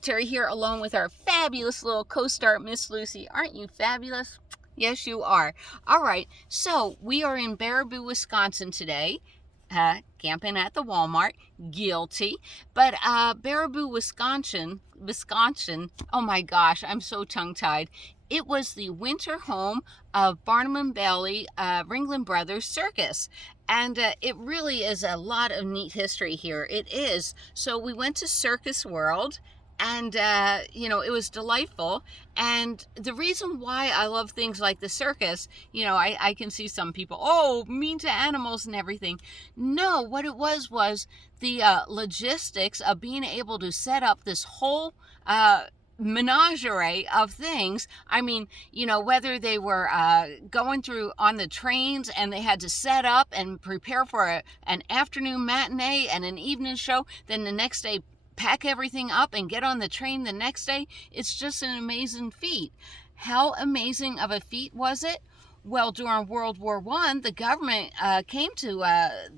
Military here along with our fabulous little co-star, Miss Lucy. Aren't you fabulous? Yes, you are. All right, so we are in Baraboo, Wisconsin today. Camping at the Walmart, guilty. But Baraboo, Wisconsin, oh my gosh, I'm so tongue-tied. It was the winter home of Barnum and Bailey, Ringling Brothers Circus. And it really is a lot of neat history here. It is. So we went to Circus World, and it was delightful. And the reason why I love things like the circus, I can see some people, oh, mean to animals and everything. No, what it was the logistics of being able to set up this whole menagerie of things. I mean, whether they were going through on the trains and they had to set up and prepare for an afternoon matinee and an evening show, then the next day pack everything up and get on the train the next day. It's just an amazing feat. How amazing of a feat was it? Well, during World War I, the government came to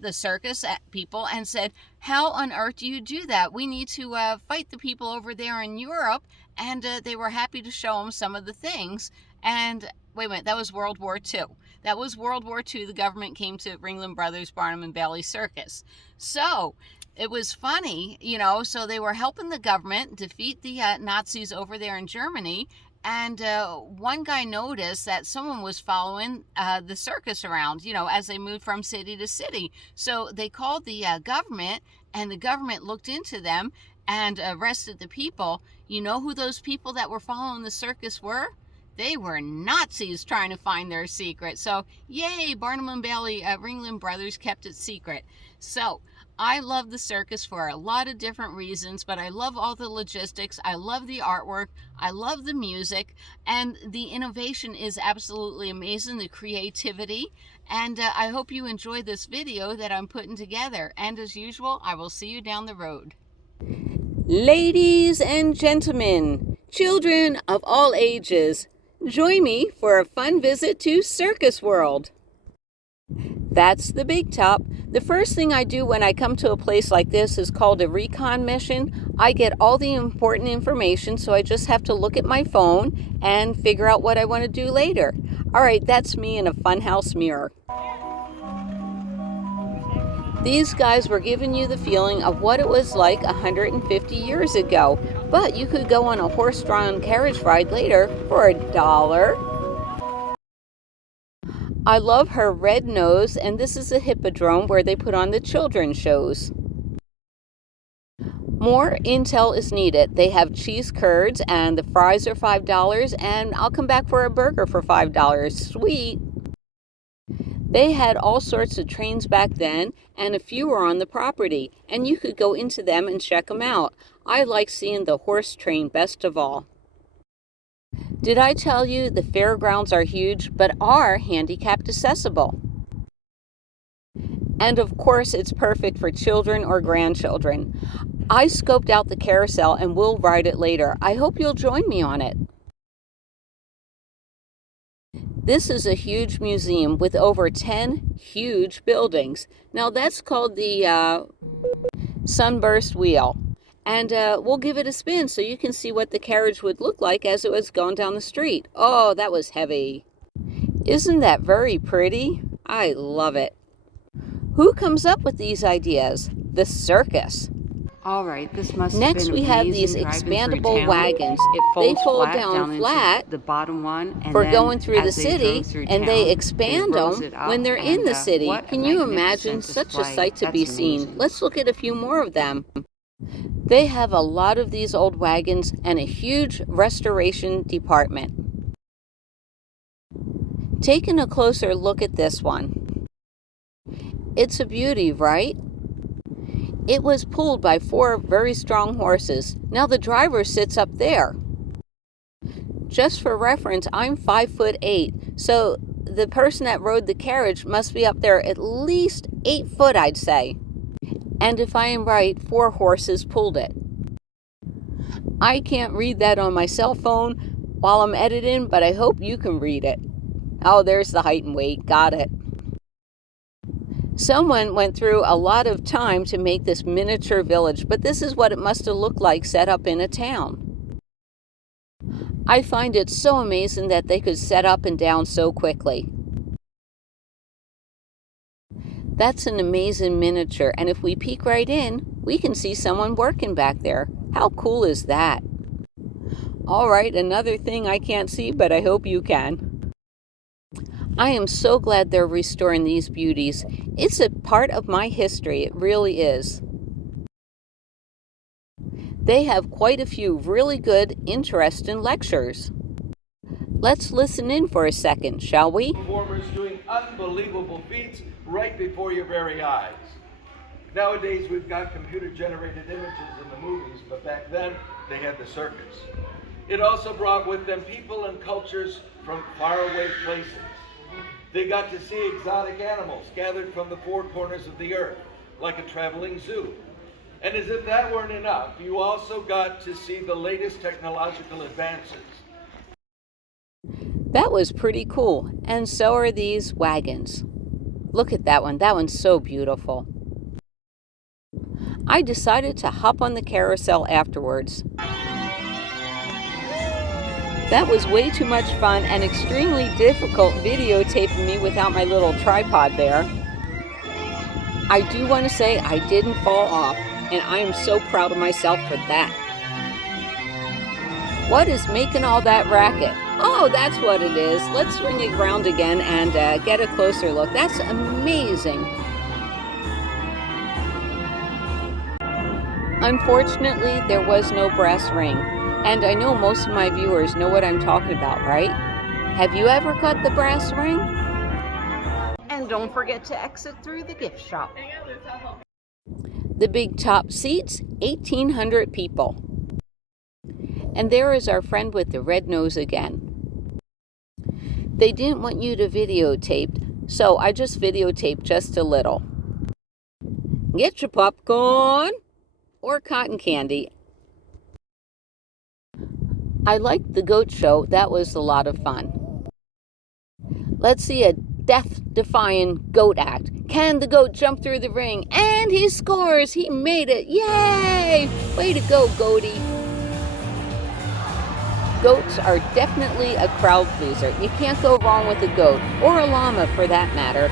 the circus people and said, how on earth do you do that? We need to fight the people over there in Europe. And they were happy to show them some of the things. And wait a minute, that was World War II. That was World War II. The government came to Ringling Brothers, Barnum and Bailey Circus. So it was funny, so they were helping the government defeat the Nazis over there in Germany. And one guy noticed that someone was following the circus around, as they moved from city to city. So they called the government, and the government looked into them and arrested the people. You know who those people that were following the circus were? They were Nazis trying to find their secret. So, yay, Barnum and Bailey, Ringling Brothers kept it secret. So, I love the circus for a lot of different reasons, but I love all the logistics. I love the artwork. I love the music, and the innovation is absolutely amazing, the creativity. And I hope you enjoy this video that I'm putting together. And as usual, I will see you down the road. Ladies and gentlemen, children of all ages, join me for a fun visit to Circus World. That's the big top. The first thing I do when I come to a place like this is called a recon mission. I get all the important information, so I just have to look at my phone and figure out what I want to do later. All right, that's me in a funhouse mirror. These guys were giving you the feeling of what it was like 150 years ago, but you could go on a horse-drawn carriage ride later for $1. I love her red nose, and this is a hippodrome where they put on the children's shows. More intel is needed. They have cheese curds, and the fries are $5, and I'll come back for a burger for $5. Sweet! They had all sorts of trains back then, and a few were on the property, and you could go into them and check them out. I like seeing the horse train best of all. Did I tell you the fairgrounds are huge, but are handicapped accessible? And of course, it's perfect for children or grandchildren. I scoped out the carousel and will ride it later. I hope you'll join me on it. This is a huge museum with over 10 huge buildings. Now that's called the Sunburst Wheel. And we'll give it a spin so you can see what the carriage would look like as it was going down the street. Oh, that was heavy. Isn't that very pretty? I love it. Who comes up with these ideas? The circus. All right, this must Next, we have these expandable wagons. They fold down flat, the bottom one, and for going through the city, and they expand them when they're in the city. Can you imagine such a sight to be seen? Let's look at a few more of them. They have a lot of these old wagons and a huge restoration department. Taking a closer look at this one. It's a beauty, right? It was pulled by 4 very strong horses. Now the driver sits up there. Just for reference, I'm 5'8", so the person that rode the carriage must be up there at least 8 foot, I'd say. And if I am right, 4 horses pulled it. I can't read that on my cell phone while I'm editing, but I hope you can read it. Oh, there's the height and weight. Got it. Someone went through a lot of time to make this miniature village, but this is what it must have looked like set up in a town. I find it so amazing that they could set up and down so quickly. That's an amazing miniature, and if we peek right in, we can see someone working back there. How cool is that? All right, another thing I can't see, but I hope you can. I am so glad they're restoring these beauties. It's a part of my history, it really is. They have quite a few really good, interesting lectures. Let's listen in for a second, shall we? Performers doing unbelievable feats right before your very eyes. Nowadays we've got computer-generated images in the movies, but back then they had the circus. It also brought with them people and cultures from faraway places. They got to see exotic animals gathered from the four corners of the earth, like a traveling zoo. And as if that weren't enough, you also got to see the latest technological advances. That was pretty cool, and so are these wagons. Look at that one. That one's so beautiful. I decided to hop on the carousel afterwards. That was way too much fun and extremely difficult videotaping me without my little tripod there. I do want to say I didn't fall off, and I am so proud of myself for that. What is making all that racket? Oh, that's what it is. Let's swing it around again and get a closer look. That's amazing. Unfortunately, there was no brass ring. And I know most of my viewers know what I'm talking about, right? Have you ever got the brass ring? And don't forget to exit through the gift shop. The big top seats, 1,800 people. And there is our friend with the red nose again. They didn't want you to videotape, so I just videotaped just a little. Get your popcorn or cotton candy. I liked the goat show. That was a lot of fun. Let's see a death-defying goat act. Can the goat jump through the ring? And he scores! He made it! Yay! Way to go, goatie! Goats are definitely a crowd pleaser. You can't go wrong with a goat, or a llama for that matter.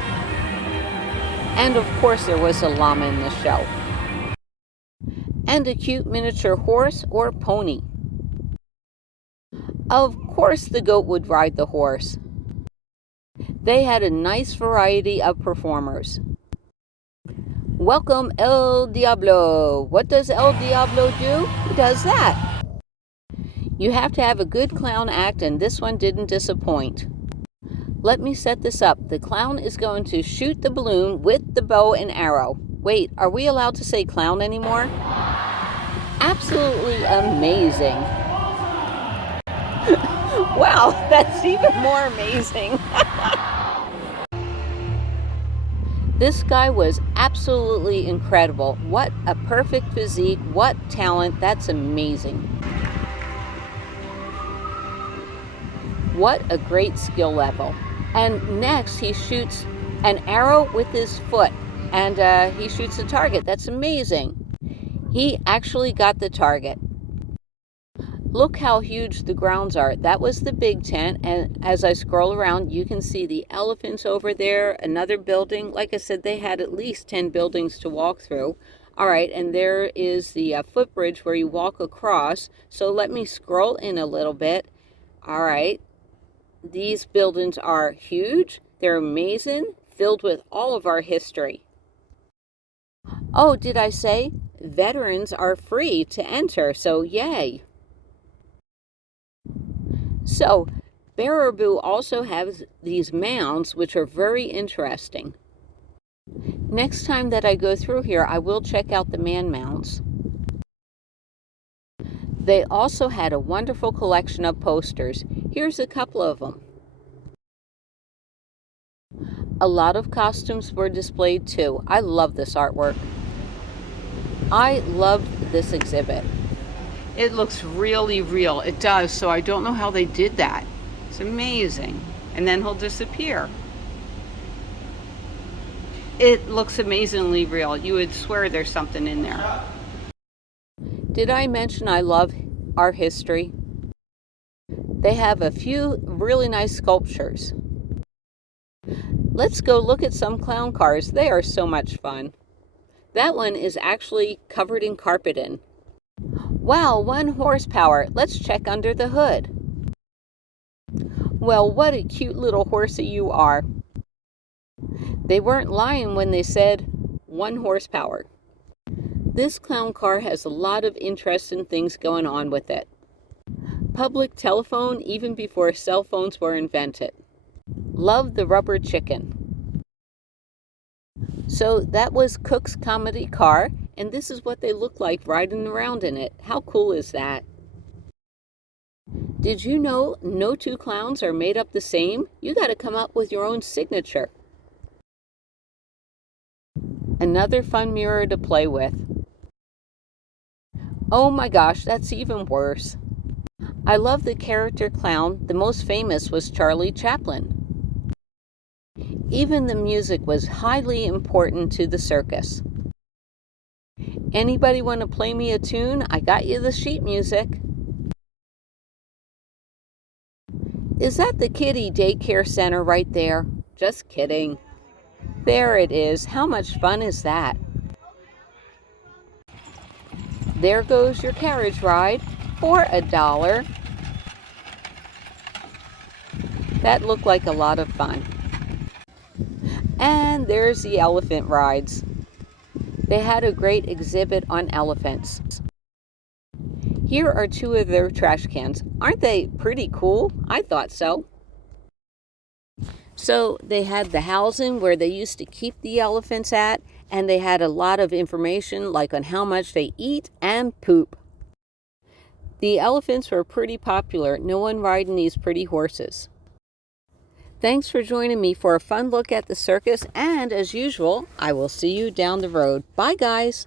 And of course there was a llama in the show. And a cute miniature horse or pony. Of course the goat would ride the horse. They had a nice variety of performers. Welcome El Diablo. What does El Diablo do? He does that. You have to have a good clown act, and this one didn't disappoint. Let me set this up. The clown is going to shoot the balloon with the bow and arrow. Wait, are we allowed to say clown anymore? Absolutely amazing. Wow, that's even more amazing. This guy was absolutely incredible. What a perfect physique, what talent, that's amazing. What a great skill level. And next he shoots an arrow with his foot, and he shoots a target. That's amazing. He actually got the target. Look how huge the grounds are. That was the big tent, and as I scroll around, you can see the elephants over there, another building. Like I said, they had at least 10 buildings to walk through. All right, and there is the footbridge where you walk across. So let me scroll in a little bit. All right, these buildings are huge. They're amazing, filled with all of our history. Oh, did I say veterans are free to enter, so yay. So, Baraboo also has these mounds, which are very interesting. Next time that I go through here, I will check out the man mounds. They also had a wonderful collection of posters. Here's a couple of them. A lot of costumes were displayed too. I love this artwork. I loved this exhibit. It looks really real. It does, so I don't know how they did that. It's amazing. And then he'll disappear. It looks amazingly real. You would swear there's something in there. Did I mention I love our history? They have a few really nice sculptures. Let's go look at some clown cars. They are so much fun. That one is actually covered in carpeting. Wow, 1 horsepower. Let's check under the hood. Well, what a cute little horsey you are. They weren't lying when they said 1 horsepower. This clown car has a lot of interesting things going on with it. Public telephone even before cell phones were invented. Love the rubber chicken. So that was Cook's comedy car, and this is what they look like riding around in it. How cool is that? Did you know no 2 clowns are made up the same? You got to come up with your own signature. Another fun mirror to play with. Oh my gosh, that's even worse. I love the character clown. The most famous was Charlie Chaplin. Even the music was highly important to the circus. Anybody want to play me a tune? I got you the sheet music. Is that the kiddie daycare center right there? Just kidding. There it is. How much fun is that? There goes your carriage ride for $1. That looked like a lot of fun. And there's the elephant rides. They had a great exhibit on elephants. Here are 2 of their trash cans. Aren't they pretty cool? I thought so. So they had the housing where they used to keep the elephants at, and they had a lot of information like on how much they eat and poop. The elephants were pretty popular. No one riding these pretty horses. Thanks for joining me for a fun look at the circus, and as usual, I will see you down the road. Bye, guys.